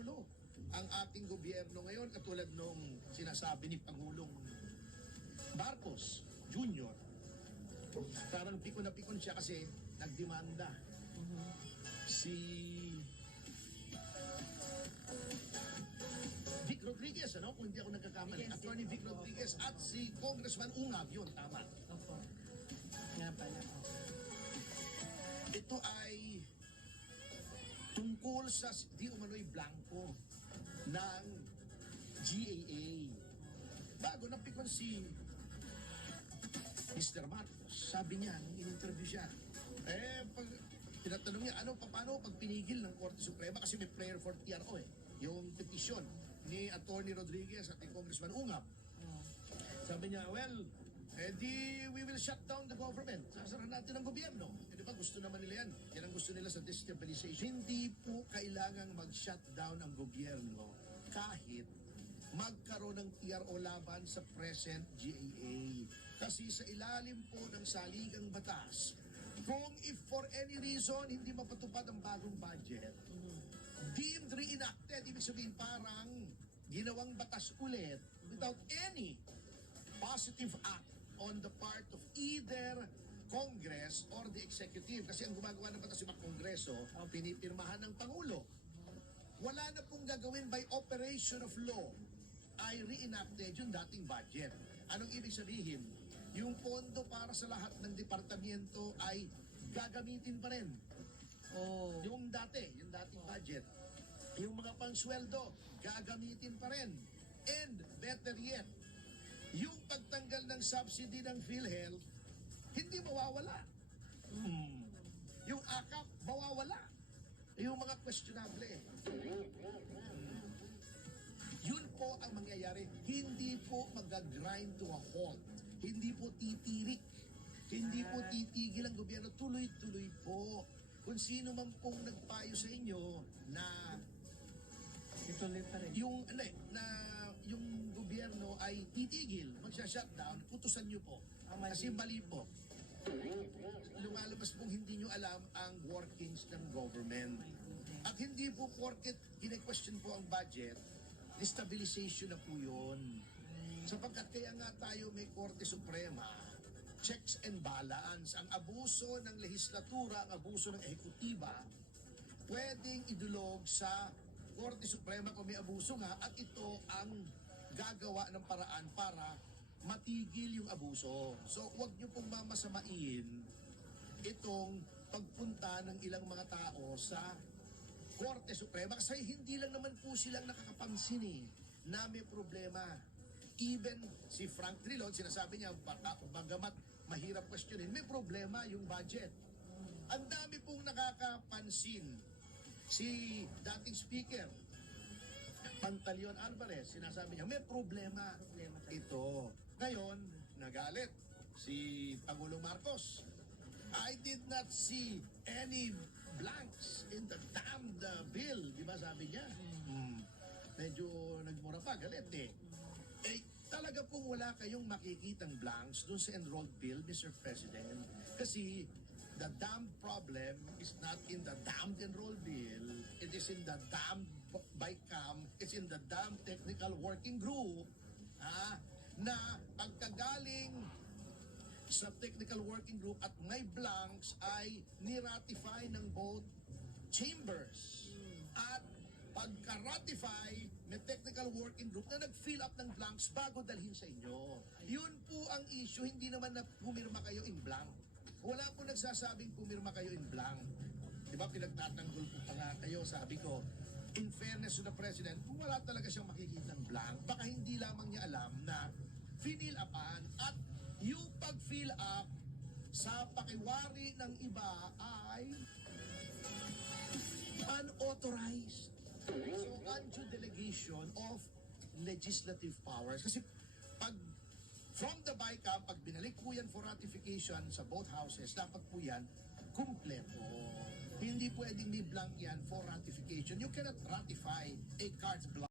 magulo ang ating gobyerno ngayon, katulad nung sinasabi ni Pangulong Marcos Jr. Parang pikon na pikon siya kasi nagdemanda si Vic Rodriguez, ano? Kung hindi ako nagkakamali. Yes, Attorney Vic Rodriguez at si Congressman Ungab. Yun, tama. Opo. Nga pala. Ito ay tungkol sa di umano'y blanco ng GAA. Bago napikon si Mr. Marcos, sabi niya, nung in-interview siya, pag tinatanong niya, paano pag pinigil ng Korte Suprema, kasi may prayer for TRO yung petition ni Attorney Rodriguez at ni Congressman Ungab. Sabi niya, we will shut down the government. Sasara natin ang gobyerno. Di ba gusto naman nila yan? Yan ang gusto nila sa destabilization. Hindi po kailangang mag-shut down ang gobyerno kahit magkaroon ng TRO laban sa present GAA. Kasi sa ilalim po ng saligang batas, kung if for any reason hindi mapatupad ang bagong budget, deemed reenacted, ibig sabihin parang ginawang batas ulit without any positive act on the part of either Congress or the Executive. Kasi ang gumagawa ng batas yung mga Kongreso, pinipirmahan ng Pangulo. Wala na pong gagawin by operation of law ay reenacted yung dating budget. Anong ibig sabihin? Yung pondo para sa lahat ng departamento ay gagamitin pa rin. Yung dating budget. Yung mga pangsweldo, gagamitin pa rin. And better yet, yung pagtanggal ng subsidy ng PhilHealth, hindi mawawala. Yung AKAP, mawawala. Yung mga questionable. Yun po ang mangyayari. Hindi po mag-grind to a halt. Hindi po titirik. Hindi po titigil ang gobyerno. Tuloy-tuloy po. Kung sino man pong nagpayo sa inyo na Ituloy pa rin. yung gobyerno ay titigil, magsha-shutdown, utusan nyo po. Kasi mali po. Lumalabas pong hindi nyo alam ang workings ng government. At hindi po porket kine-question po ang budget, destabilization na po yun. Sapagkat kaya nga tayo may Korte Suprema, checks and balance, ang abuso ng lehislatura, ang abuso ng ehekutiba, pwedeng idulog sa Korte Suprema kung may abuso nga, at ito ang gagawa ng paraan para matigil yung abuso. So, huwag nyo pong mamasamain itong pagpunta ng ilang mga tao sa Korte Suprema kasi hindi lang naman po silang nakakapansin na may problema. Even si Frank Drilon, sinasabi niya, bagamat mahirap questionin, may problema yung budget. Ang dami pong nakakapansin. Si dating speaker, Pantaleon Alvarez, sinasabi niya, may problema ito. Ngayon, nagalit si Pangulong Marcos. I did not see any blanks in the damned bill. Di ba sabi niya? Medyo nagmura pa, galit talaga pong wala kayong makikitang blanks doon sa enrolled bill, Mr. President. Kasi the damned problem is not in the damned enrolled bill. It is in the damned BICAM. It's in the damned technical working group na pagkagaling sa technical working group at may blanks ay niratify ng both chambers. At pagka-ratify, may technical working group na nag-fill up ng blanks bago dalhin sa inyo. Yun po ang issue, hindi naman na pumirma kayo in blank. Wala po nagsasabing pumirma kayo in blank. Di ba, pinagtatanggol po pa nga kayo, sabi ko, in fairness to the President, kung wala talaga siyang makikitang blank, baka hindi lamang niya alam na finil upan at yung pag-fill up sa pakiwari ng iba ay unauthorized. So, undue delegation of legislative powers. Kasi pag from the BICAM, pag binalik po yan for ratification sa both houses, dapat po yan kumpleto. Hindi pwedeng may blank yan for ratification. You cannot ratify a carte blanche.